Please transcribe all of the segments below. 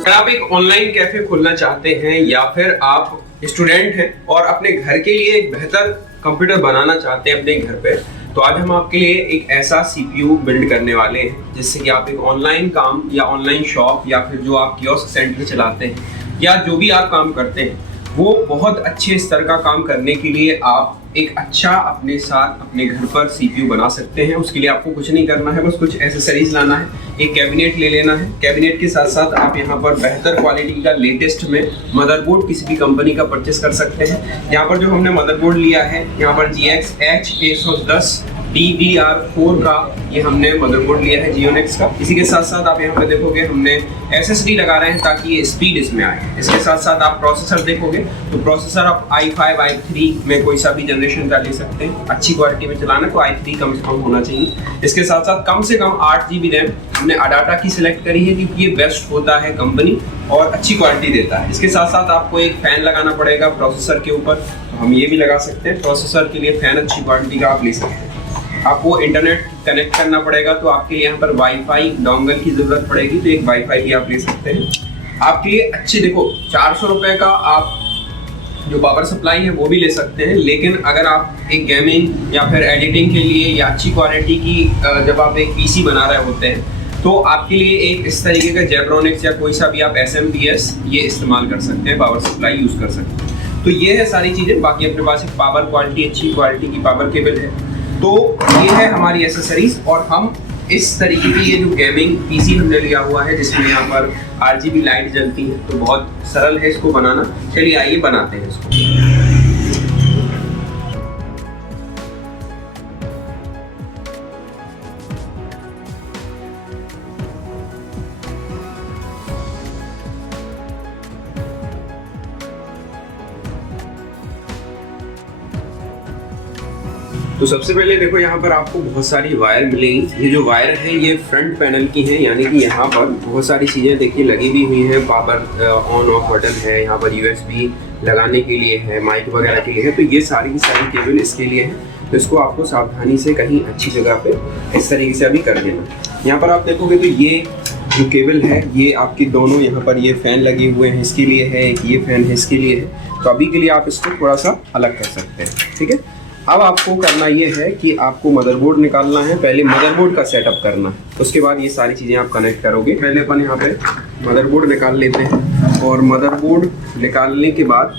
अगर आप एक ऑनलाइन कैफे खोलना चाहते हैं या फिर आप स्टूडेंट हैं और अपने घर के लिए एक बेहतर कंप्यूटर बनाना चाहते हैं अपने घर पे, तो आज हम आपके लिए एक ऐसा सीपीयू बिल्ड करने वाले हैं जिससे कि आप एक ऑनलाइन काम या ऑनलाइन शॉप या फिर जो आप कियोस्क सेंटर चलाते हैं या जो भी आप काम करते हैं वो बहुत अच्छे स्तर का काम करने के लिए आप एक अच्छा अपने साथ अपने घर पर सीपीयू बना सकते हैं। उसके लिए आपको कुछ नहीं करना है, बस कुछ एसेसरीज लाना है, एक कैबिनेट ले लेना है। कैबिनेट के साथ साथ आप यहाँ पर बेहतर क्वालिटी का लेटेस्ट में मदरबोर्ड किसी भी कंपनी का परचेस कर सकते हैं। यहाँ पर जो हमने मदरबोर्ड लिया है, यहाँ पर GX H110 DDR4 का ये हमने मदरबोर्ड लिया है जियोनिक्स का। इसी के साथ साथ आप यहाँ पे देखोगे हमने SSD लगा रहे हैं ताकि ये स्पीड इसमें आए। इसके साथ साथ आप प्रोसेसर देखोगे तो प्रोसेसर आप i5 i3 में कोई सा भी जनरेशन का ले सकते हैं। अच्छी क्वालिटी में चलाना तो i3 कम से कम होना चाहिए। इसके साथ साथ कम से कम 8 GB रैम हमने अडाटा की सिलेक्ट करी है क्योंकि ये बेस्ट होता है कंपनी और अच्छी क्वालिटी देता है। इसके साथ साथ आपको एक फैन लगाना पड़ेगा प्रोसेसर के ऊपर, तो हम ये भी लगा सकते हैं। प्रोसेसर के लिए फैन अच्छी क्वालिटी का आप ले सकते हैं। आपको इंटरनेट कनेक्ट करना पड़ेगा तो आपके लिए यहाँ पर वाईफाई डोंगल की जरूरत पड़ेगी, तो एक वाईफाई भी आप ले सकते हैं। आपके लिए अच्छे देखो 400 रुपये का आप जो पावर सप्लाई है वो भी ले सकते हैं, लेकिन अगर आप एक गेमिंग या फिर एडिटिंग के लिए या अच्छी क्वालिटी की जब आप एक PC बना रहे होते हैं तो आपके लिए एक इस तरीके का जेब्रोनिक्स या कोई सा भी आप SMPS ये इस्तेमाल कर सकते हैं, पावर सप्लाई यूज़ कर सकते हैं। तो ये है सारी चीज़ें। बाकी अपने पास एक पावर क्वालिटी अच्छी क्वालिटी की पावर केबल है। तो ये है हमारी एसेसरीज और हम इस तरीके की ये जो गेमिंग PC हमने लिया हुआ है जिसमें यहाँ पर RGB लाइट जलती है, तो बहुत सरल है इसको बनाना। चलिए आइए बनाते हैं इसको। तो सबसे पहले देखो यहाँ पर आपको बहुत सारी वायर मिलेंगी। ये जो वायर है ये फ्रंट पैनल की है, यानी कि यहाँ पर बहुत सारी चीज़ें देखिए लगी भी हुई हैं। पावर ऑन ऑफ बटन है, यहाँ पर USB लगाने के लिए है, माइक वगैरह के लिए है। तो ये सारी की सारी केबल इसके लिए है। तो इसको आपको सावधानी से कहीं अच्छी जगह पे इस तरीके से अभी कर देना। यहाँ पर आप देखोगे तो ये जो केबल है ये आपकी दोनों यहाँ पर ये फ़ैन लगे हुए हैं, इसके लिए है, एक ये फ़ैन है इसके लिए है। तो अभी के लिए आप इसको थोड़ा सा अलग कर सकते हैं, ठीक है। अब आपको करना ये है कि आपको मदरबोर्ड निकालना है, पहले मदरबोर्ड का सेटअप करना है, उसके बाद ये सारी चीज़ें आप कनेक्ट करोगे। पहले अपन यहाँ पे मदरबोर्ड निकाल लेते हैं और मदरबोर्ड निकालने के बाद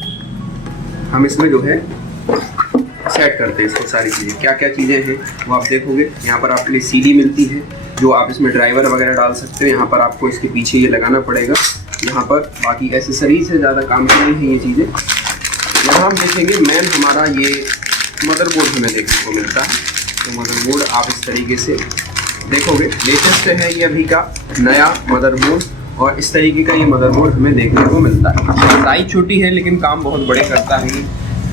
हम इसमें जो है सेट करते हैं इसको सारी चीज़ें। क्या क्या चीज़ें हैं वो आप देखोगे। यहाँ पर आपके लिए CD मिलती है जो आप इसमें ड्राइवर वगैरह डाल सकते हो। यहाँ पर आपको इसके पीछे ये लगाना पड़ेगा। यहाँ पर बाकी एसेसरीज से ज़्यादा काम की नहीं है ये चीज़ें। यहाँ हम देखेंगे मेन हमारा ये मदरबोर्ड हमें देखने को मिलता है। तो मदरबोर्ड आप इस तरीके से देखोगे, लेटेस्ट है ये अभी का नया मदरबोर्ड और इस तरीके का ये मदरबोर्ड हमें देखने को मिलता है। साइज छोटी है लेकिन काम बहुत बड़े करता है ये,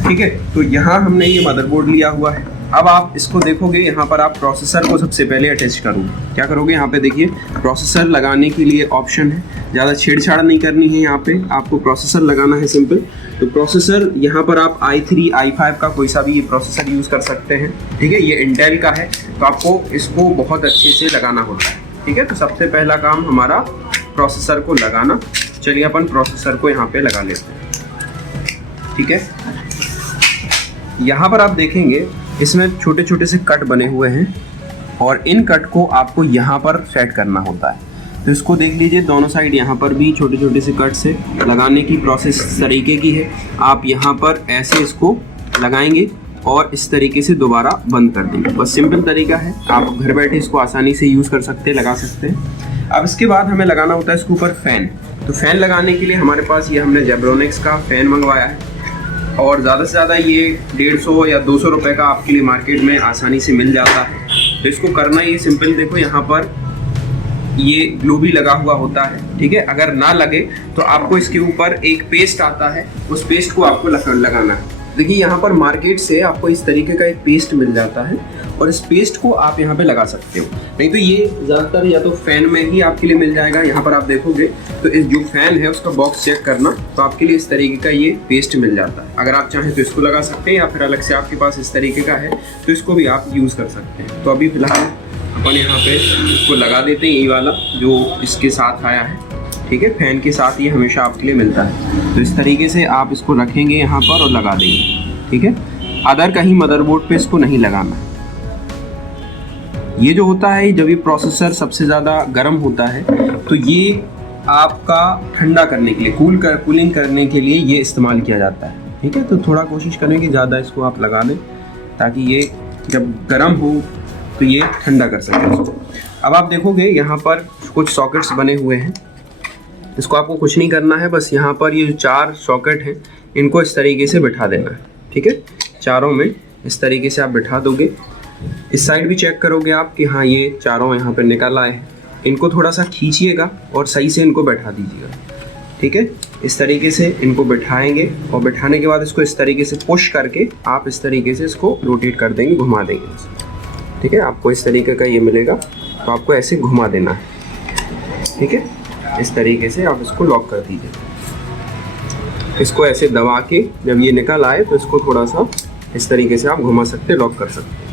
ठीक है। तो यहाँ हमने ये मदरबोर्ड लिया हुआ है। अब आप इसको देखोगे यहाँ पर आप प्रोसेसर को सबसे पहले अटैच करोगे। क्या करोगे, यहाँ पे देखिए प्रोसेसर लगाने के लिए ऑप्शन है। ज़्यादा छेड़छाड़ नहीं करनी है, यहाँ पे आपको प्रोसेसर लगाना है सिंपल। तो प्रोसेसर यहाँ पर आप i3 i5 का कोई सा भी ये प्रोसेसर यूज़ कर सकते हैं, ठीक है। ये इंटेल का है तो आपको इसको बहुत अच्छे से लगाना होता है, ठीक है। तो सबसे पहला काम हमारा प्रोसेसर को लगाना। चलिए अपन प्रोसेसर को यहाँ पे लगा लेते हैं, ठीक है। यहाँ पर आप देखेंगे इसमें छोटे छोटे से कट बने हुए हैं और इन कट को आपको यहाँ पर सेट करना होता है। तो इसको देख लीजिए, दोनों साइड यहाँ पर भी छोटे छोटे से कट से लगाने की प्रोसेस तरीके की है। आप यहाँ पर ऐसे इसको लगाएंगे और इस तरीके से दोबारा बंद कर देंगे। बस सिंपल तरीका है, आप घर बैठे इसको आसानी से यूज़ कर सकते हैं, लगा सकते हैं। अब इसके बाद हमें लगाना होता है इसके ऊपर फ़ैन। तो फ़ैन लगाने के लिए हमारे पास ये हमने जेब्रोनिक्स का फ़ैन मंगवाया है और ज़्यादा से ज़्यादा ये 150 या 200 रुपये का आपके लिए मार्केट में आसानी से मिल जाता है। तो इसको करना ये सिंपल, देखो यहाँ पर ये ग्लू भी लगा हुआ होता है, ठीक है। अगर ना लगे तो आपको इसके ऊपर एक पेस्ट आता है, उस पेस्ट को आपको लगाना है। देखिए यहाँ पर मार्केट से आपको इस तरीके का एक पेस्ट मिल जाता है और इस पेस्ट को आप यहाँ पे लगा सकते हो। नहीं तो ये ज़्यादातर या तो फ़ैन में ही आपके लिए मिल जाएगा। यहाँ पर आप देखोगे तो इस जो फ़ैन है उसका बॉक्स चेक करना, तो आपके लिए इस तरीके का ये पेस्ट मिल जाता है। अगर आप चाहें तो इसको लगा सकते हैं या फिर अलग से आपके पास इस तरीके का है तो इसको भी आप यूज़ कर सकते हैं। तो अभी फ़िलहाल अपन यहाँ पे इसको लगा देते हैं, ये वाला जो इसके साथ आया है। ठीक है, फैन के साथ ये हमेशा आपके लिए मिलता है। तो इस तरीके से आप इसको रखेंगे यहाँ पर और लगा देंगे, ठीक है। अदर कहीं मदरबोर्ड पे इसको नहीं लगाना। ये जो होता है, जब ये प्रोसेसर सबसे ज़्यादा गर्म होता है तो ये आपका ठंडा करने के लिए, कूलिंग करने के लिए ये इस्तेमाल किया जाता है, ठीक है। तो थोड़ा कोशिश करें कि ज़्यादा इसको आप लगा दें ताकि ये जब गर्म हो तो ये ठंडा कर सके इसको। अब आप देखोगे यहाँ पर कुछ सॉकेट्स बने हुए हैं, इसको आपको कुछ नहीं करना है, बस यहाँ पर ये जो 4 सॉकेट हैं इनको इस तरीके से बिठा देना है, ठीक है। चारों में इस तरीके से आप बिठा दोगे। इस साइड भी चेक करोगे आप कि हाँ ये चारों यहाँ पर निकल आए हैं। इनको थोड़ा सा खींचिएगा और सही से इनको बैठा दीजिएगा, ठीक है। इस तरीके से इनको बिठाएंगे और बिठाने के बाद इसको इस तरीके से पुश करके आप इस तरीके से इसको रोटेट कर देंगे, घुमा देंगे, ठीक है। आपको इस तरीके का ये मिलेगा, तो आपको ऐसे घुमा देना है, ठीक है। इस तरीके से आप इसको लॉक कर दीजिए। इसको ऐसे दबा के जब ये निकल आए तो इसको थोड़ा सा इस तरीके से आप घुमा सकते, लॉक कर सकते।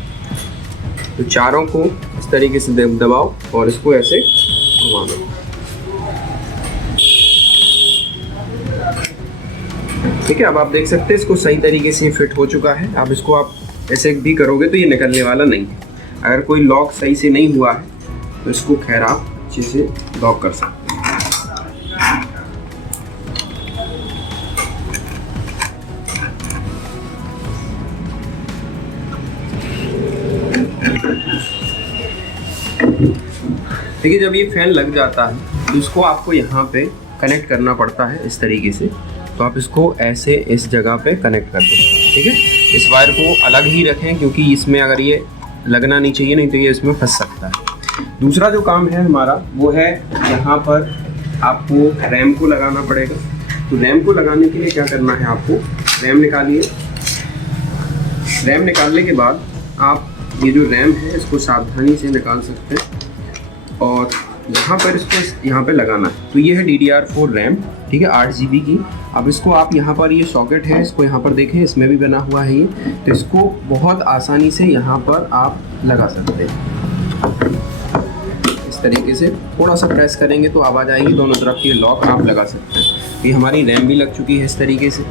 तो चारों को इस तरीके से दबाओ और इसको ऐसे घुमा दो, ठीक है। अब आप देख सकते हैं इसको सही तरीके से फिट हो चुका है। अब इसको आप ऐसे भी करोगे तो ये निकलने वाला नहीं है। अगर कोई लॉक सही से नहीं हुआ है तो इसको खैर आप अच्छे से लॉक कर सकते हैं। देखिए, जब ये फैन लग जाता है तो इसको आपको यहाँ पे कनेक्ट करना पड़ता है इस तरीके से। तो आप इसको ऐसे इस जगह पे कनेक्ट कर दें, ठीक है। इस वायर को अलग ही रखें क्योंकि इसमें अगर ये लगना नहीं चाहिए, नहीं तो ये इसमें फंस सकता है। दूसरा जो काम है हमारा वो है यहाँ पर आपको रैम को लगाना पड़ेगा। तो रैम को लगाने के लिए क्या करना है, आपको रैम निकालिए। रैम निकालने के बाद आप ये जो रैम है इसको सावधानी से निकाल सकते हैं और यहाँ पर इसको यहाँ पे लगाना है। तो ये है DDR4 रैम, ठीक है, 8 GB की। अब इसको आप यहाँ पर ये सॉकेट है, इसको यहाँ पर देखें, इसमें भी बना हुआ है ये। तो इसको बहुत आसानी से यहाँ पर आप लगा सकते हैं। इस तरीके से थोड़ा सा प्रेस करेंगे तो आवाज़ आएगी, दोनों तरफ की लॉक आप लगा सकते हैं। ये हमारी रैम भी लग चुकी है इस तरीके से।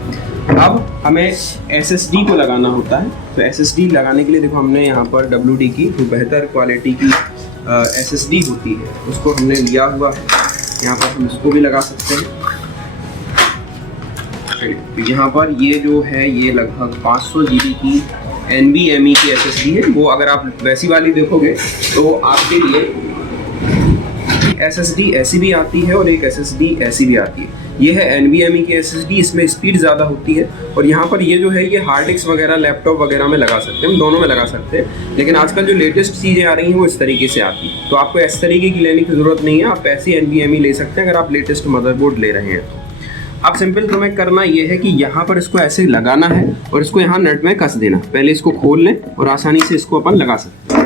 अब हमें SSD को लगाना होता है। तो SSD लगाने के लिए देखो हमने यहाँ पर WD की जो बेहतर क्वालिटी की SSD होती है उसको हमने लिया हुआ है। यहाँ पर हम इसको भी लगा सकते हैं। तो यहाँ पर ये जो है ये लगभग 500 GB की NVMe की SSD है। वो अगर आप वैसी वाली देखोगे तो आपके लिए SSD ऐसी भी आती है और एक SSD ऐसी भी आती है। ये है NVMe की SSD, इसमें स्पीड ज़्यादा होती है। और यहाँ पर ये जो है ये हार्ड डिस्क वगैरह लैपटॉप वगैरह में लगा सकते हैं, हम दोनों में लगा सकते हैं। लेकिन आजकल जो लेटेस्ट चीज़ें आ रही हैं वो इस तरीके से आती है। तो आपको इस तरीके की लेने की ज़रूरत नहीं है, आप ऐसी NVMe ले सकते हैं अगर आप लेटेस्ट मदरबोर्ड ले रहे हैं तो। अब सिंपल तुम्हें करना ये है कि यहाँ पर इसको ऐसे लगाना है और इसको यहाँ नट में कस देना। पहले इसको खोल लें और आसानी से इसको अपन लगा सकते हैं।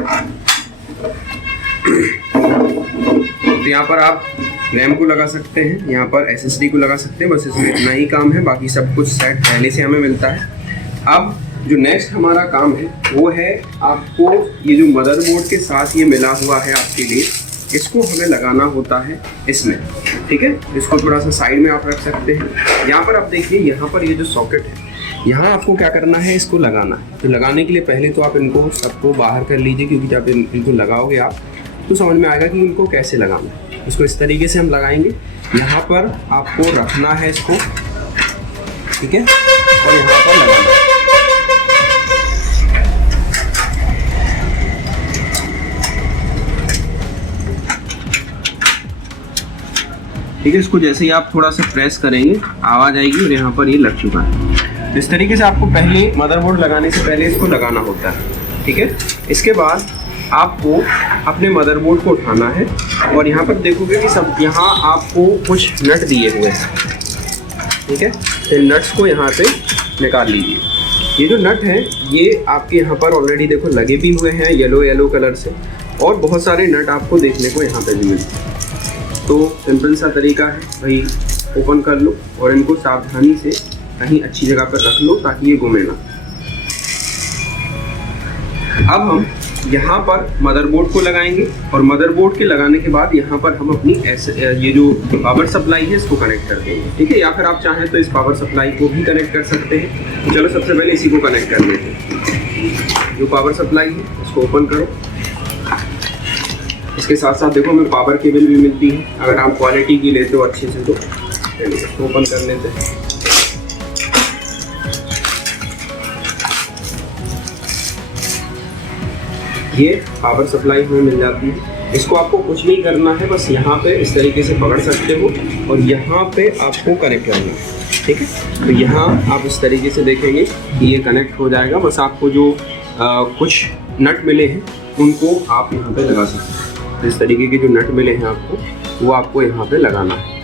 तो यहाँ पर आप रैम को लगा सकते हैं, यहाँ पर SSD को लगा सकते हैं, बस इसमें इतना ही काम है, बाकी सब कुछ सेट पहले से हमें मिलता है। अब जो नेक्स्ट हमारा काम है वो है आपको ये जो मदरबोर्ड के साथ ये मिला हुआ है आपके लिए, इसको हमें लगाना होता है इसमें, ठीक है। इसको थोड़ा सा साइड में आप रख सकते हैं। यहाँ पर आप देखिए, यहाँ पर ये जो सॉकेट है यहाँ आपको क्या करना है, इसको लगाना है। तो लगाने के लिए पहले तो आप इनको सबको बाहर कर लीजिए, क्योंकि जब इनको लगाओगे आप तो समझ में आएगा कि इनको कैसे लगाना है। इसको इस तरीके से हम लगाएंगे। यहाँ पर आपको रखना है इसको, ठीक है, और यहाँ पर लगाना है। ठीक है, इसको जैसे ही आप थोड़ा सा प्रेस करेंगे आवाज़ आएगी और यहाँ पर ये लग चुका है। तो इस तरीके से आपको पहले मदरबोर्ड लगाने से पहले इसको लगाना होता है, ठीक है। इसके बाद आपको अपने मदरबोर्ड को उठाना है और यहाँ पर देखोगे कि सब यहाँ आपको कुछ नट दिए हुए हैं, ठीक है। इन नट्स को यहाँ पे निकाल लीजिए। ये जो नट हैं ये आपके यहाँ पर ऑलरेडी देखो लगे भी हुए हैं येलो कलर से, और बहुत सारे नट आपको देखने को यहाँ पे भी मिलते हैं। तो सिंपल सा तरीका है भाई, ओपन कर लो और इनको सावधानी से कहीं अच्छी जगह पर रख लो ताकि ये घूमे ना। अब हम यहाँ पर मदरबोर्ड को लगाएंगे और मदरबोर्ड के लगाने के बाद यहाँ पर हम अपनी ये जो पावर सप्लाई है इसको कनेक्ट कर देंगे, ठीक है। या फिर आप चाहें तो इस पावर सप्लाई को भी कनेक्ट कर सकते हैं। तो चलो सबसे पहले इसी को कनेक्ट कर लेते हैं। जो पावर सप्लाई है इसको ओपन करो। इसके साथ साथ देखो हमें पावर केबल भी मिलती है, अगर आप क्वालिटी की लेते हो अच्छे से तो। इसको ओपन कर लेते हैं। ये पावर सप्लाई हमें मिल जाती है। इसको आपको कुछ नहीं करना है, बस यहाँ पे इस तरीके से पकड़ सकते हो और यहाँ पे आपको कनेक्ट करना है, ठीक है। तो यहाँ आप इस तरीके से देखेंगे कि ये कनेक्ट हो जाएगा। बस आपको जो कुछ नट मिले हैं उनको आप यहाँ पे लगा सकते हैं। तो इस तरीके के जो नट मिले हैं आपको वो आपको यहाँ पे लगाना है।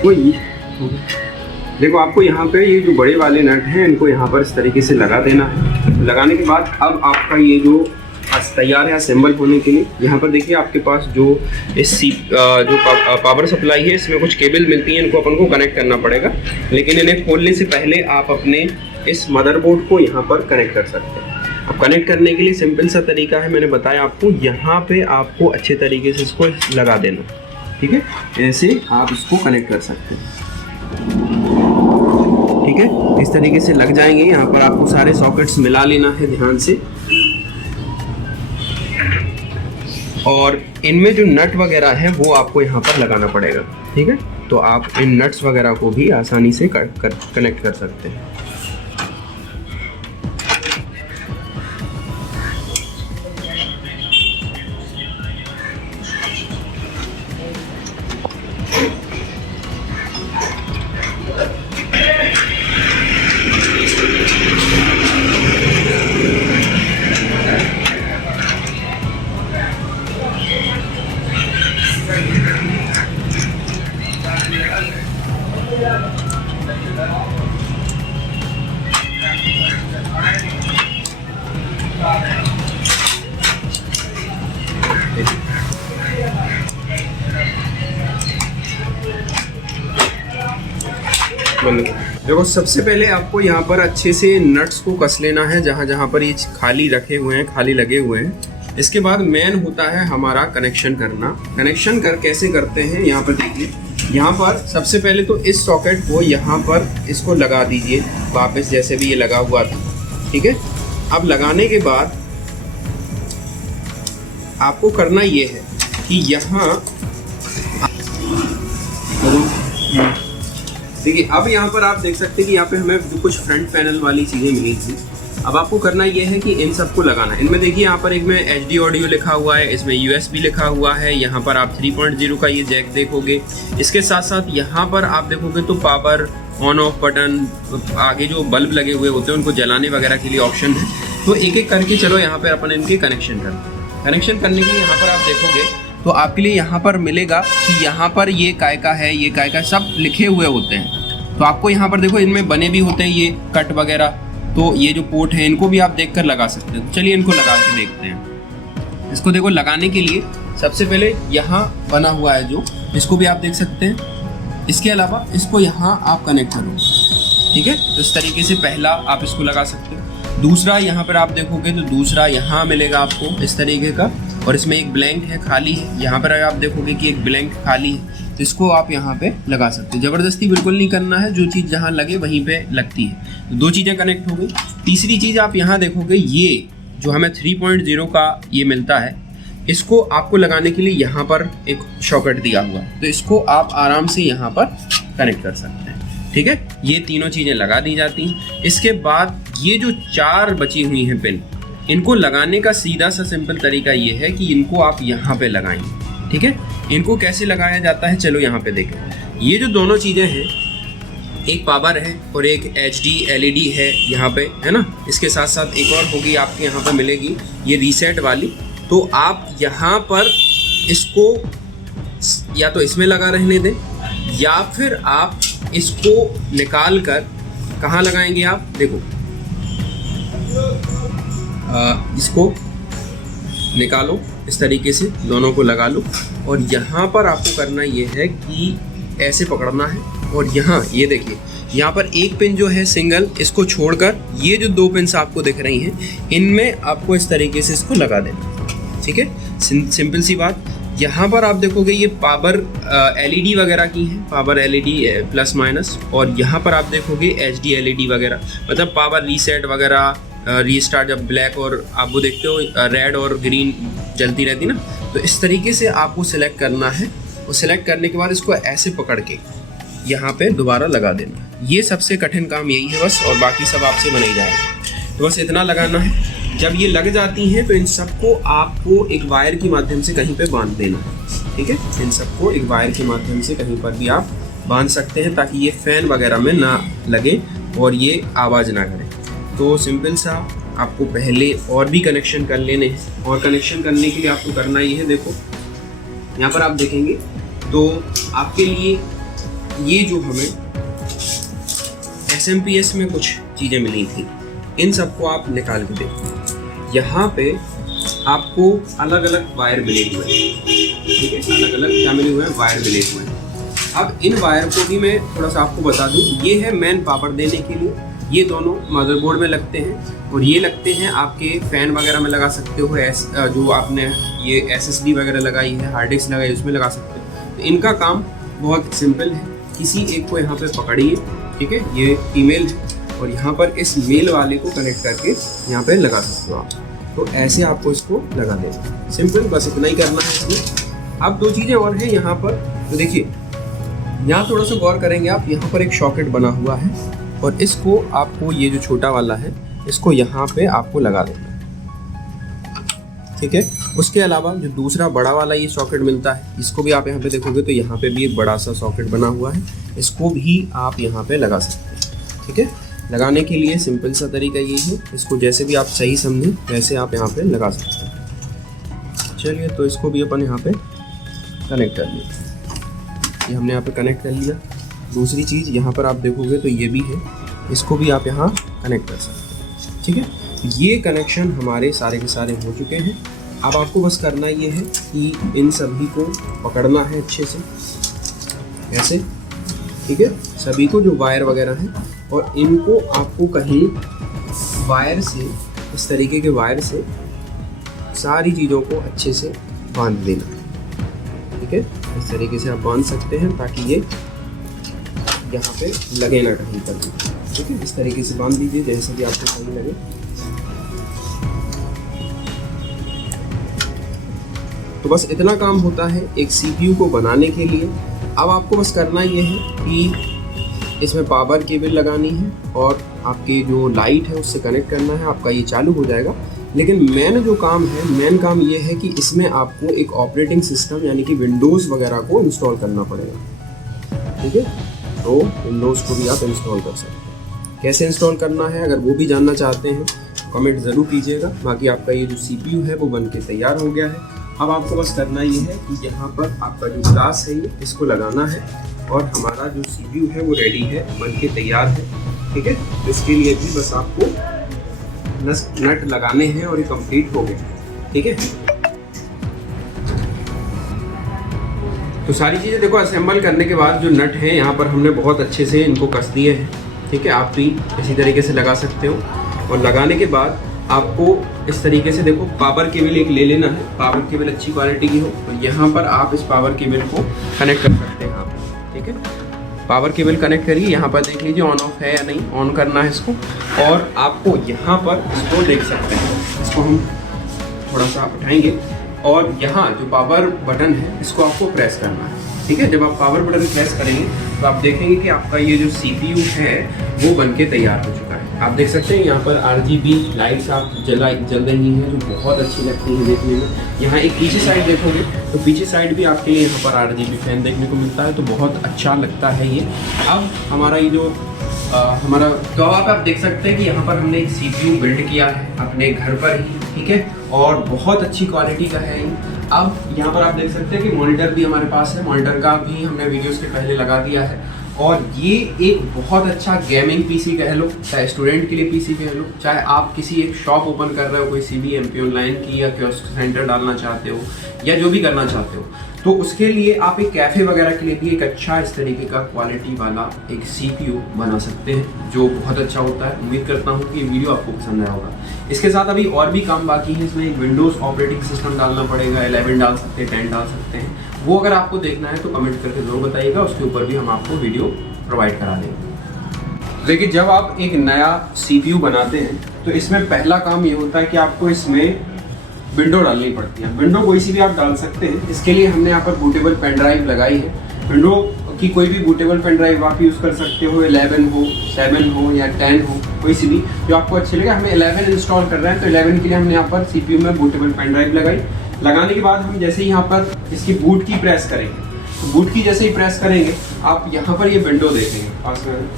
वही देखो आपको यहाँ पे ये जो बड़े वाले नट हैं इनको यहाँ पर इस तरीके से लगा देना है। लगाने के बाद अब आपका ये जो तैयार है असेंबल होने के लिए। यहाँ पर देखिए आपके पास जो पावर सप्लाई है इसमें कुछ केबल मिलती हैं, इनको अपन को कनेक्ट करना पड़ेगा। लेकिन इन्हें खोलने से पहले आप अपने इस मदरबोर्ड को यहाँ पर कनेक्ट कर सकते हैं। अब कनेक्ट करने के लिए सिंपल सा तरीका है, मैंने बताया आपको। यहाँ पे आपको अच्छे तरीके से इसको लगा देना, ठीक है। ऐसे आप इसको कनेक्ट कर सकते हैं, ठीक है। इस तरीके से लग जाएंगे। यहाँ पर आपको सारे सॉकेट्स मिला लेना है ध्यान से, और इनमें जो नट वगैरह है वो आपको यहाँ पर लगाना पड़ेगा, ठीक है। तो आप इन नट्स वगैरह को भी आसानी से कनेक्ट कर सकते हैं। देखो सबसे पहले आपको यहाँ पर अच्छे से नट्स को कस लेना है, जहाँ जहाँ पर ये खाली रखे हुए हैं, खाली लगे हुए हैं। इसके बाद मेन होता है हमारा कनेक्शन करना। कनेक्शन कैसे करते हैं, यहाँ पर देखिए। यहाँ पर सबसे पहले तो इस सॉकेट को यहाँ पर इसको लगा दीजिए वापस, जैसे भी ये लगा हुआ था, ठीक है। अब लगाने के बाद आपको करना ये है कि यहाँ देखिए, अब यहाँ पर आप देख सकते हैं कि यहाँ पे हमें जो कुछ फ्रंट पैनल वाली चीज़ें मिली थी। अब आपको करना ये है कि इन सबको लगाना है। इनमें देखिए यहाँ पर एक में HD ऑडियो लिखा हुआ है, इसमें USB लिखा हुआ है। यहाँ पर आप 3.0 का ये जैक देखोगे। इसके साथ साथ यहाँ पर आप देखोगे तो पावर ऑन ऑफ बटन, आगे जो बल्ब लगे हुए होते हैं उनको जलाने वगैरह के लिए ऑप्शन है। तो एक एक करके चलो यहाँ पर अपन इनके कनेक्शन करते हैं। कनेक्शन करने के लिए यहाँ पर आप देखोगे तो आपके लिए यहाँ पर मिलेगा कि यहाँ पर ये काय का है, ये काय का, सब लिखे हुए होते हैं। तो आपको यहाँ पर देखो इनमें बने भी होते हैं ये कट वगैरह। तो ये जो पोर्ट है इनको भी आप देखकर लगा सकते हैं। तो चलिए इनको लगा के देखते हैं। इसको देखो लगाने के लिए सबसे पहले यहाँ बना हुआ है जो, इसको भी आप देख सकते हैं। इसके अलावा इसको यहाँ आप कनेक्ट करो, ठीक है। तो इस तरीके से पहला आप इसको लगा सकते हो। दूसरा यहाँ पर आप देखोगे तो दूसरा यहाँ मिलेगा आपको इस तरीके का, और इसमें एक ब्लैंक है, खाली है। यहाँ पर आप देखोगे कि एक ब्लैंक खाली है, तो इसको आप यहाँ पे लगा सकते हो। ज़बरदस्ती बिल्कुल नहीं करना है, जो चीज़ जहाँ लगे वहीं पे लगती है। तो दो चीज़ें कनेक्ट हो गई। तीसरी चीज़ आप यहाँ देखोगे, ये जो हमें 3.0 का ये मिलता है, इसको आपको लगाने के लिए यहाँ पर एक सॉकेट दिया हुआ है। तो इसको आप आराम से यहाँ पर कनेक्ट कर सकते हैं, ठीक है। ये तीनों चीज़ें लगा दी जाती हैं। इसके बाद ये जो 4 बची हुई हैं पिन, इनको लगाने का सीधा सा सिंपल तरीका ये है कि इनको आप यहाँ पे लगाएंगे, ठीक है। इनको कैसे लगाया जाता है चलो यहाँ पे देखें। ये जो दोनों चीज़ें हैं, एक पावर है और एक HD LED है यहाँ पे, है ना। इसके साथ साथ एक और होगी आपके यहाँ पे मिलेगी ये रीसेट वाली। तो आप यहाँ पर इसको या तो इसमें लगा रहने दें, या फिर आप इसको निकाल कर कहाँ लगाएंगे आप देखो, इसको निकालो, इस तरीके से दोनों को लगा लो और यहाँ पर आपको करना ये है कि ऐसे पकड़ना है और यहाँ ये देखिए, यहाँ पर एक पिन जो है सिंगल, इसको छोड़कर ये जो 2 पिन्स आपको दिख रही हैं इनमें आपको इस तरीके से इसको लगा देना। ठीक है, सिंपल सी बात। यहाँ पर आप देखोगे ये पावर LED वगैरह की है, पावर LED प्लस माइनस, और यहाँ पर आप देखोगे HD LED वगैरह, मतलब पावर रीसेट वगैरह, रीस्टार्ट जब ब्लैक और आप वो देखते हो रेड और ग्रीन जलती रहती ना, तो इस तरीके से आपको सिलेक्ट करना है और सिलेक्ट करने के बाद इसको ऐसे पकड़ के यहाँ पे दोबारा लगा देना। ये सबसे कठिन काम यही है बस, और बाकी सब आपसे बन ही जाएगा। तो बस इतना लगाना है। जब ये लग जाती हैं तो इन सबको आपको एक वायर की माध्यम से कहीं पे बांध देना है। ठीक है, इन सबको एक वायर के माध्यम से कहीं पर भी आप बांध सकते हैं ताकि ये फैन वगैरह में ना लगे और ये आवाज़ ना करे। तो सिंपल सा आपको पहले और भी कनेक्शन कर लेने हैं, और कनेक्शन करने के लिए आपको करना ये है, देखो यहाँ पर आप देखेंगे तो आपके लिए ये जो हमें SMPS में कुछ चीज़ें मिली थी, इन सबको आप निकाल के देखो। यहाँ पे आपको अलग अलग वायर मिले हुए हैं। ठीक है, अलग अलग क्या मिले हुए हैं, वायर मिले हुए हैं। अब इन वायर को भी मैं थोड़ा सा आपको बता दूँ, ये है मेन पावर देने के लिए, ये दोनों मदरबोर्ड में लगते हैं और ये लगते हैं आपके फ़ैन वगैरह में लगा सकते हो, जो आपने ये SSD वगैरह लगाई है, हार्ड डिस्क लगाई है, उसमें लगा सकते हो। तो इनका काम बहुत सिंपल है, किसी एक को यहाँ पे पकड़िए। ठीक है, ये फीमेल है और यहाँ पर इस मेल वाले को कनेक्ट करके यहाँ पे लगा सकते हो आप। तो ऐसे आपको इसको लगा देना, सिंपल, बस इतना ही करना है इसमें। अब 2 चीज़ें और हैं यहाँ पर, तो देखिए यहाँ थोड़ा सा गौर करेंगे आप, यहाँ पर एक सॉकेट बना हुआ है और इसको आपको, ये जो छोटा वाला है, इसको यहाँ पे आपको लगा देना है। ठीक है, उसके अलावा जो दूसरा बड़ा वाला ये सॉकेट मिलता है, इसको भी आप यहाँ पे देखोगे तो यहाँ पे भी एक बड़ा सा सॉकेट बना हुआ है, इसको भी आप यहाँ पे लगा सकते हैं। ठीक है, लगाने के लिए सिंपल सा तरीका ये है, इसको जैसे भी आप सही समझें वैसे आप यहाँ पे लगा सकते हैं। चलिए, तो इसको भी अपन यहाँ पे कनेक्ट कर लिया, ये हमने यहाँ पे कनेक्ट कर लिया। दूसरी चीज़ यहाँ पर आप देखोगे तो ये भी है, इसको भी आप यहाँ कनेक्ट कर सकते हैं। ठीक है, ये कनेक्शन हमारे सारे के सारे हो चुके हैं। अब आपको बस करना ये है कि इन सभी को पकड़ना है अच्छे से ऐसे। ठीक है, सभी को जो वायर वगैरह हैं, और इनको आपको कहीं वायर से, इस तरीके के वायर से सारी चीज़ों को अच्छे से बांध देना। ठीक है, इस तरीके से आप बांध सकते हैं ताकि ये यहाँ पे लगे ना कहीं पर भी। ठीक है, इस तरीके से बांध दीजिए जैसे कि आपको सही लगे। तो बस इतना काम होता है एक CPU को बनाने के लिए। अब आपको बस करना ये है कि इसमें पावर केबल लगानी है और आपकी जो लाइट है उससे कनेक्ट करना है, आपका ये चालू हो जाएगा। लेकिन मेन जो काम है, मेन काम ये है कि इसमें आपको एक ऑपरेटिंग सिस्टम यानी कि विंडोज़ वगैरह को इंस्टॉल करना पड़ेगा। ठीक है, तो विंडोज़ को भी आप इंस्टॉल कर सकते हैं। कैसे इंस्टॉल करना है अगर वो भी जानना चाहते हैं कमेंट ज़रूर कीजिएगा। बाकी आपका ये जो CPU है वो बन के तैयार हो गया है। अब आपको बस करना ये है कि यहाँ पर आपका जो ग्लास है ये इसको लगाना है और हमारा जो CPU है वो रेडी है, बन के तैयार है। ठीक है, तो इसके लिए भी बस आपको नट लगाने हैं और ये कंप्लीट हो गया। ठीक है, तो सारी चीज़ें देखो असेंबल करने के बाद जो नट हैं यहाँ पर हमने बहुत अच्छे से इनको कस दिए हैं। ठीक है, आप भी इसी तरीके से लगा सकते हो। और लगाने के बाद आपको इस तरीके से देखो पावर केबल एक ले लेना है, पावर केबल अच्छी क्वालिटी की हो, तो यहाँ पर आप इस पावर केबल को कनेक्ट कर सकते हैं आप। ठीक है, पावर केबल कनेक्ट करिए, यहाँ पर देख लीजिए ऑन ऑफ है या नहीं, ऑन करना है इसको। और आपको यहाँ पर इसको देख सकते हैं, इसको हम थोड़ा सा उठाएंगे और यहाँ जो पावर बटन है इसको आपको प्रेस करना है। ठीक है, जब आप पावर बटन प्रेस करेंगे तो आप देखेंगे कि आपका ये जो CPU है वो बन के तैयार हो चुका है। आप देख सकते हैं यहाँ पर RGB लाइट्स आप जल रही हैं जो बहुत अच्छी लगती हैं देखने में। यहाँ एक पीछे साइड देखोगे तो पीछे साइड भी आपके लिए यहाँ पर RGB फैन देखने को मिलता है, तो बहुत अच्छा लगता है ये। अब हमारा ये जो हमारा तो आप देख सकते हैं कि यहाँ पर हमने एक CPU बिल्ड किया है अपने घर पर ही। ठीक है, और बहुत अच्छी क्वालिटी का है ये। अब यहाँ पर आप देख सकते हैं कि मॉनिटर भी हमारे पास है, मॉनिटर का भी हमने वीडियोस के पहले लगा दिया है। और ये एक बहुत अच्छा गेमिंग पीसी कह लो, चाहे स्टूडेंट के लिए पीसी कह लो, चाहे आप किसी एक शॉप ओपन कर रहे हो, कोई CBMP ऑनलाइन की, या कियोस्क सेंटर डालना चाहते हो, या जो भी करना चाहते हो, तो उसके लिए आप एक कैफ़े वगैरह के लिए भी एक अच्छा इस तरीके का क्वालिटी वाला एक CPU बना सकते हैं, जो बहुत अच्छा होता है। उम्मीद करता हूँ कि वीडियो आपको पसंद आया होगा। इसके साथ अभी और भी काम बाकी है, इसमें एक विंडोज़ ऑपरेटिंग सिस्टम डालना पड़ेगा, 11 डाल सकते हैं, 10 डाल सकते हैं। वो अगर आपको देखना है तो कमेंट करके ज़रूर बताइएगा, उसके ऊपर भी हम आपको वीडियो प्रोवाइड करा देंगे। देखिए, जब आप एक नया CPU बनाते हैं तो इसमें पहला काम ये होता है कि आपको इसमें विंडो डालनी पड़ती है। विंडो कोई सी भी आप डाल सकते हैं। इसके लिए हमने यहाँ पर बूटेबल पेन ड्राइव लगाई है। विंडो की कोई भी बूटेबल पेन ड्राइव आप यूज़ कर सकते हो, 11 हो, 7 हो या 10 हो, कोई सी भी जो आपको अच्छी लगे। हमें 11 इंस्टॉल कर रहे हैं, तो 11 के लिए हमने यहाँ पर CPU में बूटेबल पेन ड्राइव लगाई। लगाने के बाद हम जैसे ही यहाँ पर इसकी बूट की प्रेस करेंगे, तो बूट की जैसे ही प्रेस करेंगे, आप यहाँ पर ये विंडो देखेंगे। पास में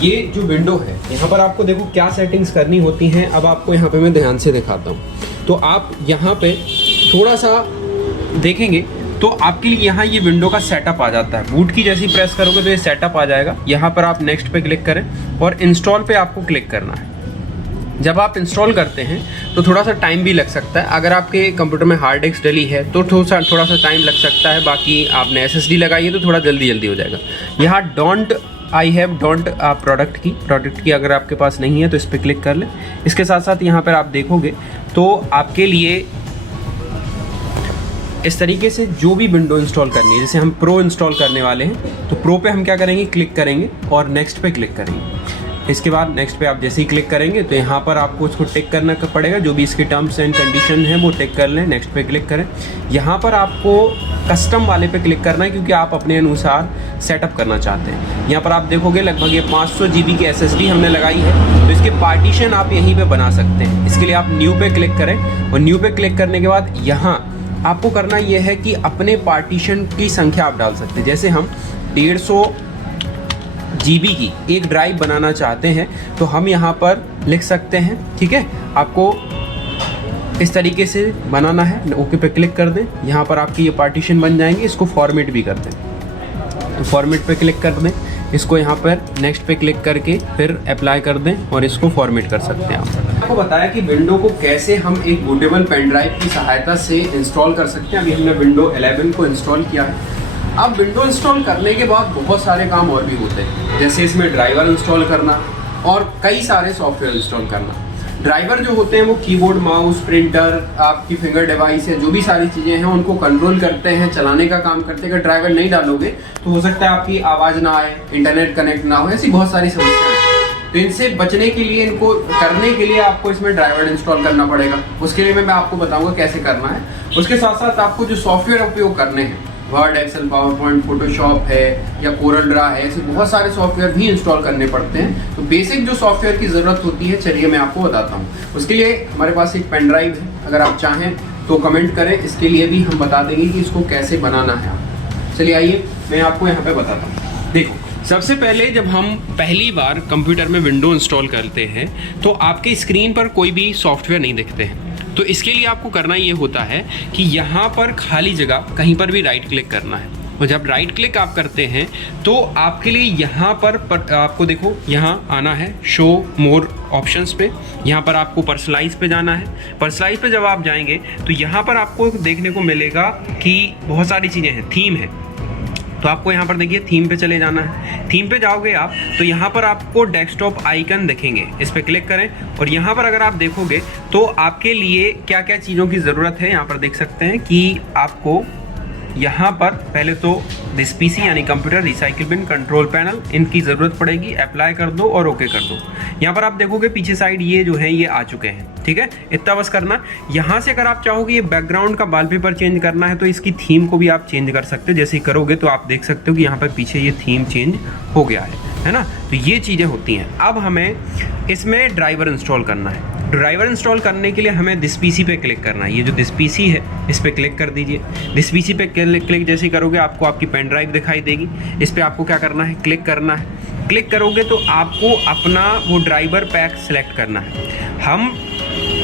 ये जो विंडो है, यहाँ पर आपको देखो क्या सेटिंग्स करनी होती हैं। अब आपको यहाँ पे मैं ध्यान से दिखाता हूँ। तो आप यहाँ पे थोड़ा सा देखेंगे तो आपके लिए यहाँ ये विंडो का सेटअप आ जाता है। बूट की जैसी प्रेस करोगे तो ये सेटअप आ जाएगा। यहाँ पर आप नेक्स्ट पे क्लिक करें और इंस्टॉल पे आपको क्लिक करना है। जब आप इंस्टॉल करते हैं तो थोड़ा सा टाइम भी लग सकता है। अगर आपके कंप्यूटर में हार्ड डिस्क डली है तो थोड़ा सा टाइम लग सकता है। बाकी आपने SSD लगाई है तो थोड़ा जल्दी हो जाएगा। यहाँ डोंट प्रोडक्ट की अगर आपके पास नहीं है तो इस पर क्लिक कर लें। इसके साथ साथ यहाँ पर आप देखोगे तो आपके लिए इस तरीके से जो भी विंडो इंस्टॉल करनी है, जैसे हम प्रो इंस्टॉल करने वाले हैं तो प्रो पे हम क्या करेंगे, क्लिक करेंगे और नेक्स्ट पे क्लिक करेंगे। इसके बाद नेक्स्ट पे आप जैसे ही क्लिक करेंगे तो यहाँ पर आपको उसको टिक करना पड़ेगा, जो भी इसकी टर्म्स एंड कंडीशन है वो टिक कर लें। नेक्स्ट पे क्लिक करें। यहाँ पर आपको कस्टम वाले पे क्लिक करना है, क्योंकि आप अपने अनुसार सेटअप करना चाहते हैं। यहाँ पर आप देखोगे लगभग ये 500 GB की SSD हमने लगाई है, तो इसके पार्टीशन आप यहीं पर बना सकते हैं। इसके लिए आप न्यू पे क्लिक करें और न्यू पे क्लिक करने के बाद यहाँ आपको करना यह है कि अपने पार्टीशन की संख्या आप डाल सकते हैं। जैसे हम 150 GB की एक ड्राइव बनाना चाहते हैं तो हम यहाँ पर लिख सकते हैं, ठीक है। आपको इस तरीके से बनाना है, ओके पे क्लिक कर दें। यहाँ पर आपकी ये पार्टीशन बन जाएंगे। इसको फॉर्मेट भी कर दें, तो फॉर्मेट पे क्लिक कर दें। इसको यहाँ पर नेक्स्ट पे क्लिक करके फिर अप्लाई कर दें और इसको फॉर्मेट कर सकते हैं। आपको बताया कि विंडो को कैसे हम एक बूटेबल पेन ड्राइव की सहायता से इंस्टॉल कर सकते हैं। अभी हमने विंडो 11 को इंस्टॉल किया है। अब विंडो इंस्टॉल करने के बाद बहुत सारे काम और भी होते हैं, जैसे इसमें ड्राइवर इंस्टॉल करना और कई सारे सॉफ्टवेयर इंस्टॉल करना। ड्राइवर जो होते हैं वो कीबोर्ड, माउस, प्रिंटर, आपकी फिंगर डिवाइस है, जो भी सारी चीज़ें हैं उनको कंट्रोल करते हैं, चलाने का काम करते हैं। अगर ड्राइवर नहीं डालोगे तो हो सकता है आपकी आवाज़ ना आए, इंटरनेट कनेक्ट ना हो, ऐसी बहुत सारी समस्याएं हैं। तो इनसे बचने के लिए, इनको करने के लिए आपको इसमें ड्राइवर इंस्टॉल करना पड़ेगा। उसके लिए मैं आपको बताऊँगा कैसे करना है। उसके साथ साथ आपको जो सॉफ्टवेयर उपयोग करने हैं, word, excel, power point, photoshop है या कोरल ड्रा है, ऐसे बहुत सारे सॉफ्टवेयर भी इंस्टॉल करने पड़ते हैं। तो बेसिक जो सॉफ्टवेयर की ज़रूरत होती है, चलिए मैं आपको बताता हूँ। उसके लिए हमारे पास एक पेन ड्राइव है, अगर आप चाहें तो कमेंट करें, इसके लिए भी हम बता देंगे कि इसको कैसे बनाना है। चलिए आइए मैं आपको यहाँ पे बताता हूँ। देखो, सबसे पहले जब हम पहली बार कंप्यूटर में विंडो इंस्टॉल करते हैं तो आपके स्क्रीन पर कोई भी सॉफ्टवेयर नहीं दिखते हैं। तो इसके लिए आपको करना ये होता है कि यहाँ पर खाली जगह कहीं पर भी राइट क्लिक करना है। और जब राइट क्लिक आप करते हैं तो आपके लिए यहाँ पर आपको देखो यहाँ आना है शो मोर ऑप्शंस पे। यहाँ पर आपको पर्सनलाइज पे जाना है। पर्सनलाइज पे जब आप जाएंगे तो यहाँ पर आपको देखने को मिलेगा कि बहुत सारी चीज़ें हैं। थीम है, तो आपको यहाँ पर देखिए थीम पे चले जाना है। थीम पे जाओगे आप तो यहाँ पर आपको डेस्कटॉप आइकन दिखेंगे, इस पर क्लिक करें और यहाँ पर अगर आप देखोगे तो आपके लिए क्या क्या चीज़ों की ज़रूरत है यहाँ पर देख सकते हैं कि आपको यहाँ पर पहले तो दिस PC यानी computer recycle bin, control panel, इनकी ज़रूरत पड़ेगी। अप्लाई कर दो और ओके कर दो। यहाँ पर आप देखोगे पीछे साइड ये जो है ये आ चुके हैं, ठीक है। इतना बस करना। यहाँ से अगर आप चाहोगे ये बैकग्राउंड का वॉलपेपर चेंज करना है तो इसकी थीम को भी आप चेंज कर सकते हो। जैसे ही करोगे तो आप देख सकते हो कि यहाँ पर पीछे ये थीम चेंज हो गया है ना। तो ये चीज़ें होती हैं। अब हमें इसमें ड्राइवर इंस्टॉल करना है। ड्राइवर इंस्टॉल करने के लिए हमें दिस PC पे क्लिक करना है। ये जो दिस PC है इस पर क्लिक कर दीजिए। दिस PC पे क्लिक जैसे ही करोगे आपको आपकी पेन ड्राइव दिखाई देगी। इस पर आपको क्या करना है, क्लिक करना है। क्लिक करोगे तो आपको अपना वो ड्राइवर पैक सिलेक्ट करना है। हम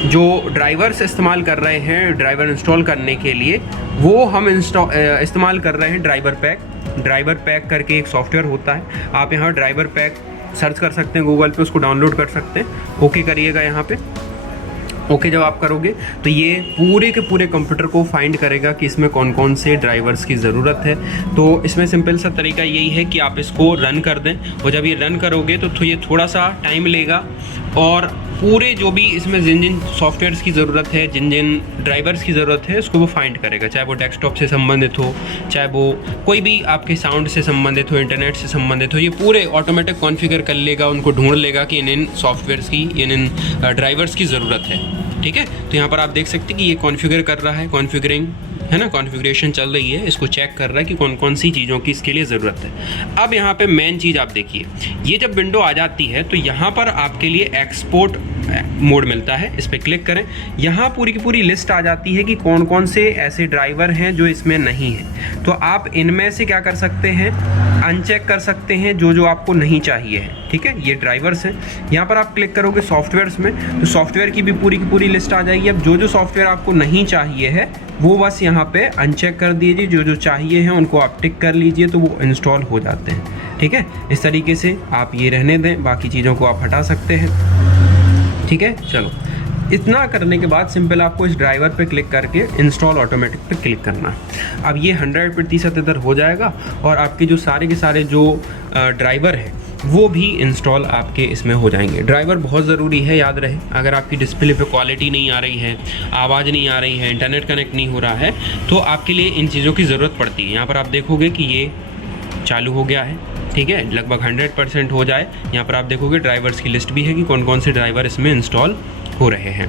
जो ड्राइवर्स इस्तेमाल कर रहे हैं ड्राइवर इंस्टॉल करने के लिए, वो हम इस्तेमाल कर रहे हैं ड्राइवर पैक ड्राइवर पैक करके एक सॉफ्टवेयर होता है, आप यहाँ ड्राइवर पैक सर्च कर सकते हैं गूगल पे, उसको डाउनलोड कर सकते हैं। ओके करिएगा यहाँ पे। ओके जब आप करोगे तो ये पूरे के पूरे कंप्यूटर को फाइंड करेगा कि इसमें कौन कौन से ड्राइवर्स की ज़रूरत है। तो इसमें सिंपल सा तरीका यही है कि आप इसको रन कर दें, और जब ये रन करोगे तो ये थोड़ा सा टाइम लेगा, और पूरे जो भी इसमें जिन जिन सॉफ्टवेयर्स की ज़रूरत है, जिन जिन ड्राइवर्स की ज़रूरत है, उसको वो फाइंड करेगा, चाहे वो डेस्कटॉप से संबंधित हो, चाहे वो कोई भी आपके साउंड से संबंधित हो, इंटरनेट से संबंधित हो, ये पूरे ऑटोमेटिक कॉन्फ़िगर कर लेगा, उनको ढूंढ लेगा कि इन सॉफ्टवेयर्स की, इन ड्राइवर्स की ज़रूरत है। ठीक है, तो यहाँ पर आप देख सकते हैं कि ये कॉन्फ़िगर कर रहा है, कॉन्फ़िगरिंग है ना, कॉन्फ़िगरेशन चल रही है, इसको चेक कर रहा है कि कौन कौन सी चीज़ों की इसके लिए ज़रूरत है। अब यहाँ पे मेन चीज़ आप देखिए, ये जब विंडो आ जाती है तो यहाँ पर आपके लिए एक्सपोर्ट मोड मिलता है, इस पर क्लिक करें। यहाँ पूरी की पूरी लिस्ट आ जाती है कि कौन कौन से ऐसे ड्राइवर हैं जो इसमें नहीं हैं। तो आप इनमें से क्या कर सकते हैं, अनचेक कर सकते हैं जो जो आपको नहीं चाहिए है। ठीक है, ये ड्राइवर्स हैं। यहाँ पर आप क्लिक करोगे सॉफ्टवेयर्स में, तो सॉफ्टवेयर की भी पूरी की पूरी लिस्ट आ जाएगी। अब जो जो सॉफ्टवेयर आपको नहीं चाहिए है वो बस यहाँ पे अनचेक कर दीजिए, जो जो चाहिए हैं उनको आप टिक कर लीजिए, तो वो इंस्टॉल हो जाते हैं। ठीक है, इस तरीके से आप ये रहने दें, बाकी चीज़ों को आप हटा सकते हैं। ठीक है, चलो इतना करने के बाद सिंपल आपको इस ड्राइवर पे क्लिक करके इंस्टॉल ऑटोमेटिक पे क्लिक करना है। अब ये 100% इधर हो जाएगा, और आपके जो सारे के सारे जो ड्राइवर है वो भी इंस्टॉल आपके इसमें हो जाएंगे। ड्राइवर बहुत ज़रूरी है, याद रहे। अगर आपकी डिस्प्ले पे क्वालिटी नहीं आ रही है, आवाज़ नहीं आ रही है, इंटरनेट कनेक्ट नहीं हो रहा है, तो आपके लिए इन चीज़ों की ज़रूरत पड़ती है। यहाँ पर आप देखोगे कि ये चालू हो गया है। ठीक है, लगभग 100% हो जाए। यहाँ पर आप देखोगे ड्राइवर्स की लिस्ट भी है कि कौन कौन से ड्राइवर इसमें इंस्टॉल हो रहे हैं।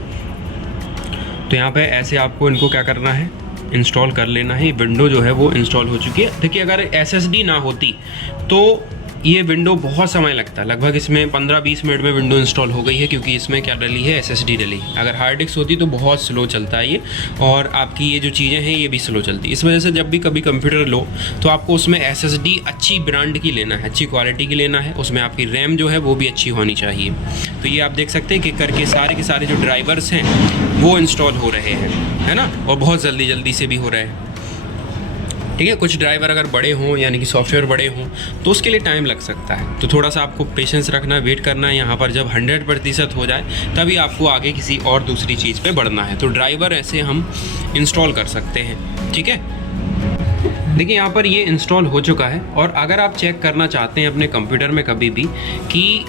तो यहाँ पे ऐसे आपको इनको क्या करना है, इंस्टॉल कर लेना है। विंडो जो है वो इंस्टॉल हो चुकी है। देखिए, अगर SSD ना होती तो ये विंडो बहुत समय लगता है, लगभग इसमें 15-20 मिनट में विंडो इंस्टॉल हो गई है, क्योंकि इसमें क्या डली है, SSD डली। अगर हार्ड डिस्क होती तो बहुत स्लो चलता है ये, और आपकी ये जो चीज़ें हैं ये भी स्लो चलती है। इस वजह से जब भी कभी कंप्यूटर लो तो आपको उसमें SSD अच्छी ब्रांड की लेना है, अच्छी क्वालिटी की लेना है। उसमें आपकी रैम जो है वो भी अच्छी होनी चाहिए। तो ये आप देख सकते हैं कि करके सारे के सारे जो ड्राइवर्स हैं वो इंस्टॉल हो रहे हैं, है ना, और बहुत जल्दी जल्दी से भी हो रहे हैं। ठीक है, कुछ ड्राइवर अगर बड़े हों, यानी कि सॉफ्टवेयर बड़े हों, तो उसके लिए टाइम लग सकता है। तो थोड़ा सा आपको पेशेंस रखना है, वेट करना है। यहाँ पर जब 100% हो जाए तभी आपको आगे किसी और दूसरी चीज़ पे बढ़ना है। तो ड्राइवर ऐसे हम इंस्टॉल कर सकते हैं। ठीक है, देखिए यहाँ पर ये इंस्टॉल हो चुका है। और अगर आप चेक करना चाहते हैं अपने कंप्यूटर में कभी भी कि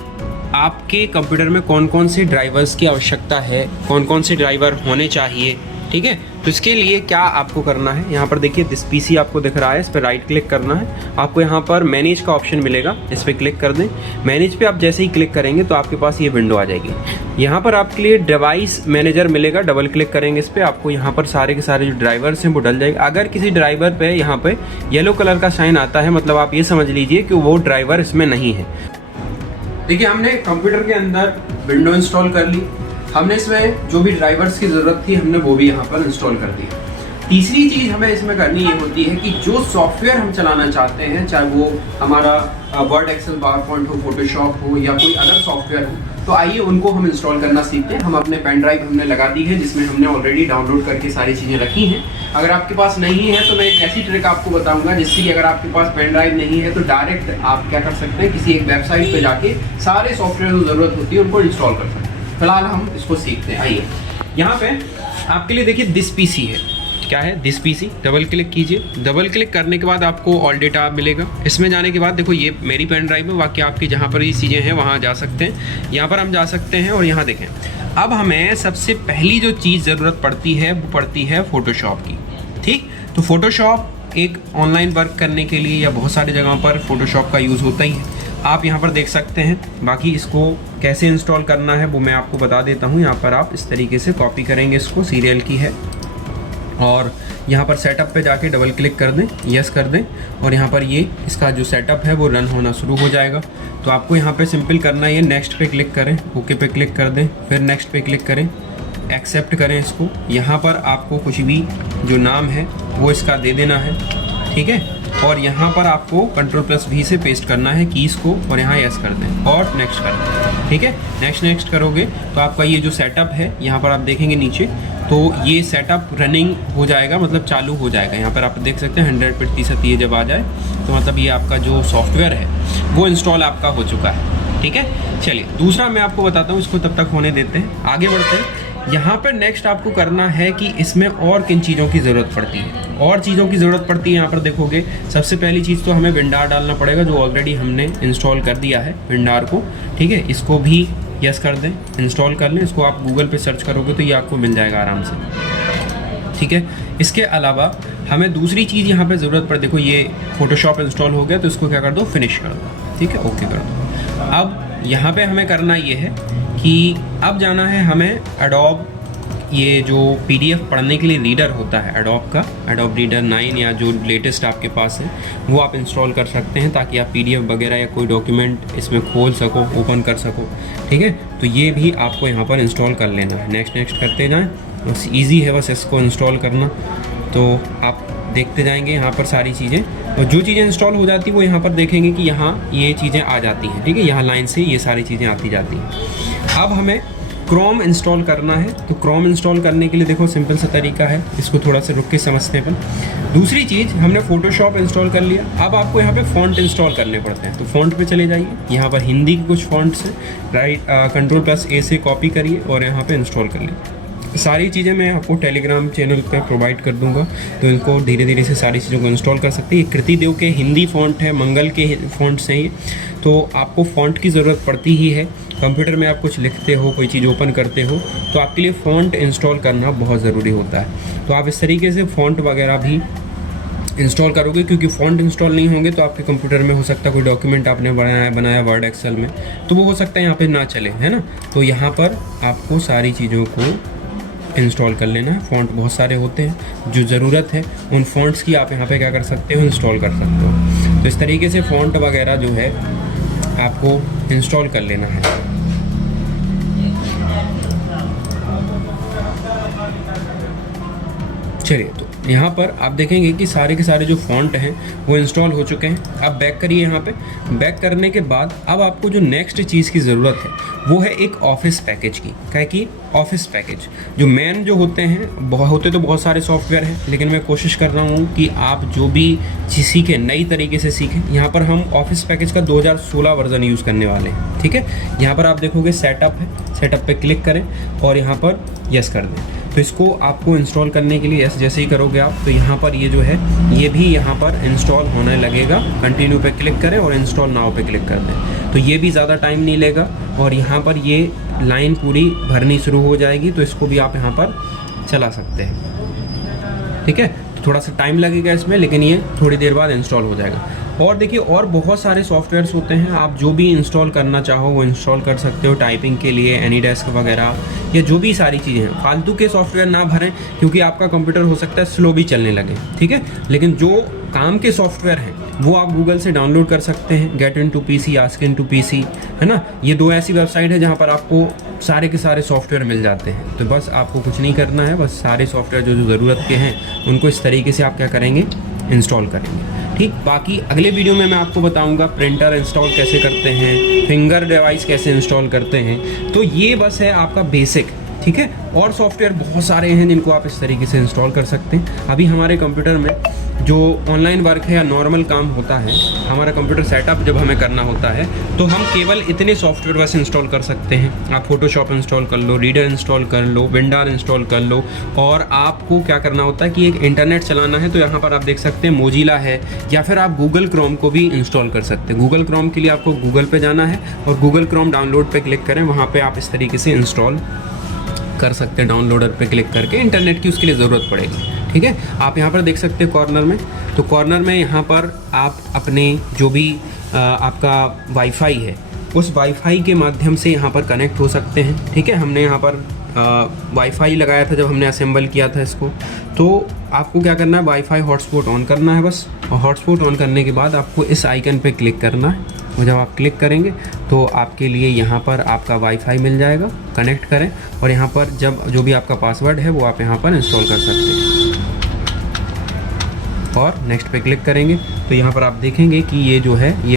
आपके कंप्यूटर में कौन कौन से ड्राइवर्स की आवश्यकता है, कौन कौन से ड्राइवर होने चाहिए, ठीक है, तो इसके लिए क्या आपको करना है, यहाँ पर देखिए दिस PC आपको दिख रहा है, इस पर राइट क्लिक करना है। आपको यहाँ पर मैनेज का ऑप्शन मिलेगा, इस पर क्लिक कर दें। मैनेज पे आप जैसे ही क्लिक करेंगे तो आपके पास ये विंडो आ जाएगी। यहाँ पर आपके लिए डिवाइस मैनेजर मिलेगा, डबल क्लिक करेंगे इस पर, आपको यहाँ पर सारे के सारे जो ड्राइवर्स हैं वो डल जाएगा। अगर किसी ड्राइवर पे यहाँ पे येलो कलर का साइन आता है, मतलब आप ये समझ लीजिए कि वो ड्राइवर इसमें नहीं है। देखिए, हमने कंप्यूटर के अंदर विंडो इंस्टॉल कर ली, हमने इसमें जो भी ड्राइवर्स की ज़रूरत थी हमने वो भी यहाँ पर इंस्टॉल कर दिया। तीसरी चीज़ हमें इसमें करनी ये होती है कि जो सॉफ्टवेयर हम चलाना चाहते हैं, चाहे वो हमारा वर्ड, एक्सेल, पावरपॉइंट हो, फोटोशॉप हो, या कोई अदर सॉफ्टवेयर हो, तो आइए उनको हम इंस्टॉल करना सीखते हैं। हम अपने पेन ड्राइव हमने लगा दी है, जिसमें हमने ऑलरेडी डाउनलोड करके सारी चीज़ें रखी हैं। अगर आपके पास नहीं है तो मैं एक ऐसी ट्रिक आपको बताऊंगा जिससे कि अगर आपके पास पेन ड्राइव नहीं है तो डायरेक्ट आप क्या कर सकते हैं, किसी एक वेबसाइट पर जाके सारे सॉफ्टवेयर जो ज़रूरत होती है उनको इंस्टॉल कर सकते हैं। फिलहाल हम इसको सीखते हैं। आइए, यहाँ पे आपके लिए देखिए दिस PC है। क्या है दिस PC, डबल क्लिक कीजिए। डबल क्लिक करने के बाद आपको ऑल डेटा मिलेगा। इसमें जाने के बाद देखो ये मेरी पेन ड्राइव है, बाकी आपकी जहाँ पर ये चीज़ें हैं वहाँ जा सकते हैं। यहाँ पर हम जा सकते हैं और यहाँ देखें, अब हमें सबसे पहली जो चीज़ ज़रूरत पड़ती है वो पड़ती है फ़ोटोशॉप की। ठीक, तो फ़ोटोशॉप एक ऑनलाइन वर्क करने के लिए या बहुत सारी जगहों पर फ़ोटोशॉप का यूज़ होता ही है, आप यहाँ पर देख सकते हैं। बाकी इसको कैसे इंस्टॉल करना है वो मैं आपको बता देता हूँ। यहाँ पर आप इस तरीके से कॉपी करेंगे, इसको सीरियल की है, और यहाँ पर सेटअप पे जाके डबल क्लिक कर दें, यस कर दें, और यहाँ पर ये इसका जो सेटअप है वो रन होना शुरू हो जाएगा। तो आपको यहाँ पे सिंपल करना है, ये नेक्स्ट पे क्लिक करें, ओके पे क्लिक कर दें, फिर नेक्स्ट पे क्लिक करें, एक्सेप्ट करें इसको। यहाँ पर आपको कुछ भी जो नाम है वो इसका दे देना है, ठीक है, और यहाँ पर आपको Ctrl+V से पेस्ट करना है कीज़ को, और यहाँ यस कर दें और नेक्स्ट कर दें। ठीक है, नेक्स्ट करोगे तो आपका ये जो सेटअप है, यहाँ पर आप देखेंगे नीचे तो ये सेटअप रनिंग हो जाएगा, मतलब चालू हो जाएगा। यहाँ पर आप देख सकते हैं 100% ये जब आ जाए तो मतलब ये आपका जो सॉफ्टवेयर है वो इंस्टॉल आपका हो चुका है। ठीक है, चलिए दूसरा मैं आपको बताता हूँ, इसको तब तक होने देते हैं, आगे बढ़ते हैं। यहाँ पर नेक्स्ट आपको करना है कि इसमें और किन चीज़ों की ज़रूरत पड़ती है। और चीज़ों की ज़रूरत पड़ती है, यहाँ पर देखोगे सबसे पहली चीज़ तो हमें विंडार डालना पड़ेगा, जो ऑलरेडी हमने इंस्टॉल कर दिया है विंडार को। ठीक है, इसको भी यस कर दें, इंस्टॉल कर लें। इसको आप गूगल पे सर्च करोगे तो ये आपको मिल जाएगा आराम से। ठीक है, इसके अलावा हमें दूसरी चीज़ यहाँ पे ज़रूरत पड़, देखो ये फोटोशॉप इंस्टॉल हो गया तो इसको क्या कर दो, फिनिश कर दो। ठीक है, ओके कर दो। अब यहाँ पे हमें करना ये है कि अब जाना है हमें एडोब, ये जो PDF पढ़ने के लिए रीडर होता है एडोब का, एडोब रीडर 9 या जो लेटेस्ट आपके पास है वो आप इंस्टॉल कर सकते हैं, ताकि आप PDF वगैरह या कोई डॉक्यूमेंट इसमें खोल सको, ओपन कर सको। ठीक है, तो ये भी आपको यहाँ पर इंस्टॉल कर लेना है। नेक्स्ट करते जाएँ, बस ईजी है बस इसको इंस्टॉल करना। तो आप देखते जाएंगे यहाँ पर सारी चीज़ें, और जो चीज़ें इंस्टॉल हो जाती है वो यहाँ पर देखेंगे कि यहाँ ये चीज़ें आ जाती हैं। ठीक है, यहाँ लाइन से ये सारी चीज़ें आती जाती हैं। अब हमें क्रोम इंस्टॉल करना है, तो क्रोम इंस्टॉल करने के लिए देखो सिंपल सा तरीका है, इसको थोड़ा सा रुक के समझते हैं अपन। दूसरी चीज़, हमने फोटोशॉप इंस्टॉल कर लिया, अब आपको यहाँ पे फ़ॉन्ट इंस्टॉल करने पड़ते हैं। तो फ़ॉन्ट पे चले जाइए, यहाँ पर हिंदी के कुछ फ़ॉन्ट्स हैं, राइट Ctrl+A से कॉपी करिए और यहाँ पे इंस्टॉल कर लीजिए। सारी चीज़ें मैं आपको टेलीग्राम चैनल पे प्रोवाइड कर दूंगा, तो इनको धीरे धीरे से सारी चीज़ों को इंस्टॉल कर सकते हैं। ये कृतिदेव के हिंदी फ़ॉन्ट है, मंगल के फ़ॉन्ट्स हैं ये, तो आपको फ़ॉन्ट की ज़रूरत पड़ती ही है। कंप्यूटर में आप कुछ लिखते हो, कोई चीज़ ओपन करते हो, तो आपके लिए फ़ॉन्ट इंस्टॉल करना बहुत ज़रूरी होता है। तो आप इस तरीके से फ़ॉन्ट वगैरह भी इंस्टॉल करोगे, क्योंकि फ़ॉन्ट इंस्टॉल नहीं होंगे तो आपके कंप्यूटर में हो सकता है कोई डॉक्यूमेंट आपने बनाया वर्ड एक्सेल में, तो वो हो सकता है यहाँ पे ना चले, है ना। तो यहाँ पर आपको सारी चीज़ों को इंस्टॉल कर लेना है। फ़ॉन्ट बहुत सारे होते हैं, जो ज़रूरत है उन फ़ॉन्ट्स की आप यहाँ पे क्या कर सकते हो, इंस्टॉल कर सकते हो। तो इस तरीके से फ़ॉन्ट वगैरह जो है आपको इंस्टॉल कर लेना है। चलिए, तो यहाँ पर आप देखेंगे कि सारे के सारे जो फ़ॉन्ट हैं वो इंस्टॉल हो चुके हैं। अब बैक करिए, यहाँ पे बैक करने के बाद अब आपको जो नेक्स्ट चीज़ की ज़रूरत है वो है एक ऑफिस पैकेज की। क्या कि ऑफिस पैकेज जो मेन जो होते हैं, होते तो बहुत सारे सॉफ्टवेयर हैं, लेकिन मैं कोशिश कर रहा हूँ कि आप जो भी चीज़ सीखें नई तरीके से सीखें। यहाँ पर हम ऑफिस पैकेज का 2016 वर्जन यूज़ करने वाले हैं। ठीक है, यहाँ पर आप देखोगे सेटअप है, सेटअप पे क्लिक करें और यहाँ पर यस कर दें। तो इसको आपको इंस्टॉल करने के लिए यस जैसे ही करोगे आप, तो यहाँ पर ये जो है ये भी यहाँ पर इंस्टॉल होने लगेगा। कंटिन्यू पे क्लिक करें और इंस्टॉल नाउ पे क्लिक कर दें, तो ये भी ज़्यादा टाइम नहीं लेगा और यहाँ पर ये लाइन पूरी भरनी शुरू हो जाएगी। तो इसको भी आप यहाँ पर चला सकते हैं। ठीक है, तो थोड़ा सा टाइम लगेगा इसमें, लेकिन ये थोड़ी देर बाद इंस्टॉल हो जाएगा। और देखिए, और बहुत सारे सॉफ्टवेयर्स होते हैं, आप जो भी इंस्टॉल करना चाहो वो इंस्टॉल कर सकते हो। टाइपिंग के लिए एनीडेस्क वगैरह या जो भी सारी चीज़ें हैं, फालतू के सॉफ्टवेयर ना भरें, क्योंकि आपका कंप्यूटर हो सकता है स्लो भी चलने लगे। ठीक है, लेकिन जो काम के सॉफ्टवेयर हैं वो आप गूगल से डाउनलोड कर सकते हैं। Get in to PC, ask in to PC, है ना। ये 2 ऐसी वेबसाइट है जहाँ पर आपको सारे के सारे सॉफ्टवेयर मिल जाते हैं। तो बस आपको कुछ नहीं करना है, बस सारे सॉफ्टवेयर जो ज़रूरत के हैं उनको इस तरीके से आप क्या करेंगे, इंस्टॉल करेंगे। ठीक, बाकी अगले वीडियो में मैं आपको बताऊंगा प्रिंटर इंस्टॉल कैसे करते हैं, फिंगर डिवाइस कैसे इंस्टॉल करते हैं। तो ये बस है आपका बेसिक। ठीक है, और सॉफ्टवेयर बहुत सारे हैं जिनको आप इस तरीके से इंस्टॉल कर सकते हैं। अभी हमारे कंप्यूटर में जो ऑनलाइन वर्क है या नॉर्मल काम होता है, हमारा कंप्यूटर सेटअप जब हमें करना होता है तो हम केवल इतने सॉफ्टवेयर बस इंस्टॉल कर सकते हैं। आप फोटोशॉप इंस्टॉल कर लो, रीडर इंस्टॉल कर लो, विंडार इंस्टॉल कर लो। और आपको क्या करना होता है कि एक इंटरनेट चलाना है, तो यहाँ पर आप देख सकते हैं मोजिला है, या फिर आप गूगल क्रोम को भी इंस्टॉल कर सकते हैं। गूगल क्रोम के लिए आपको गूगल पे जाना है और गूगल क्रोम डाउनलोड पे क्लिक करें, वहाँ पे आप इस तरीके से इंस्टॉल कर सकते हैं। डाउनलोडर पे क्लिक करके इंटरनेट की उसके लिए ज़रूरत पड़ेगी। ठीक है, आप यहाँ पर देख सकते हैं कॉर्नर में, तो कॉर्नर में यहाँ पर आप अपने जो भी आपका वाईफाई है उस वाईफाई के माध्यम से यहाँ पर कनेक्ट हो सकते हैं। ठीक है, हमने यहाँ पर वाईफाई लगाया था जब हमने असेंबल किया था इसको। तो आपको क्या करना है, वाईफाई हॉटस्पॉट ऑन करना है बस, और हॉटस्पॉट ऑन करने के बाद आपको इस आइकन पे क्लिक करना है। और जब आप क्लिक करेंगे तो आपके लिए यहाँ पर आपका वाईफाई मिल जाएगा, कनेक्ट करें और यहाँ पर जब जो भी आपका पासवर्ड है वो आप यहाँ पर इंस्टॉल कर सकते हैं और नेक्स्ट पे क्लिक करेंगे तो यहाँ पर आप देखेंगे कि ये जो है ये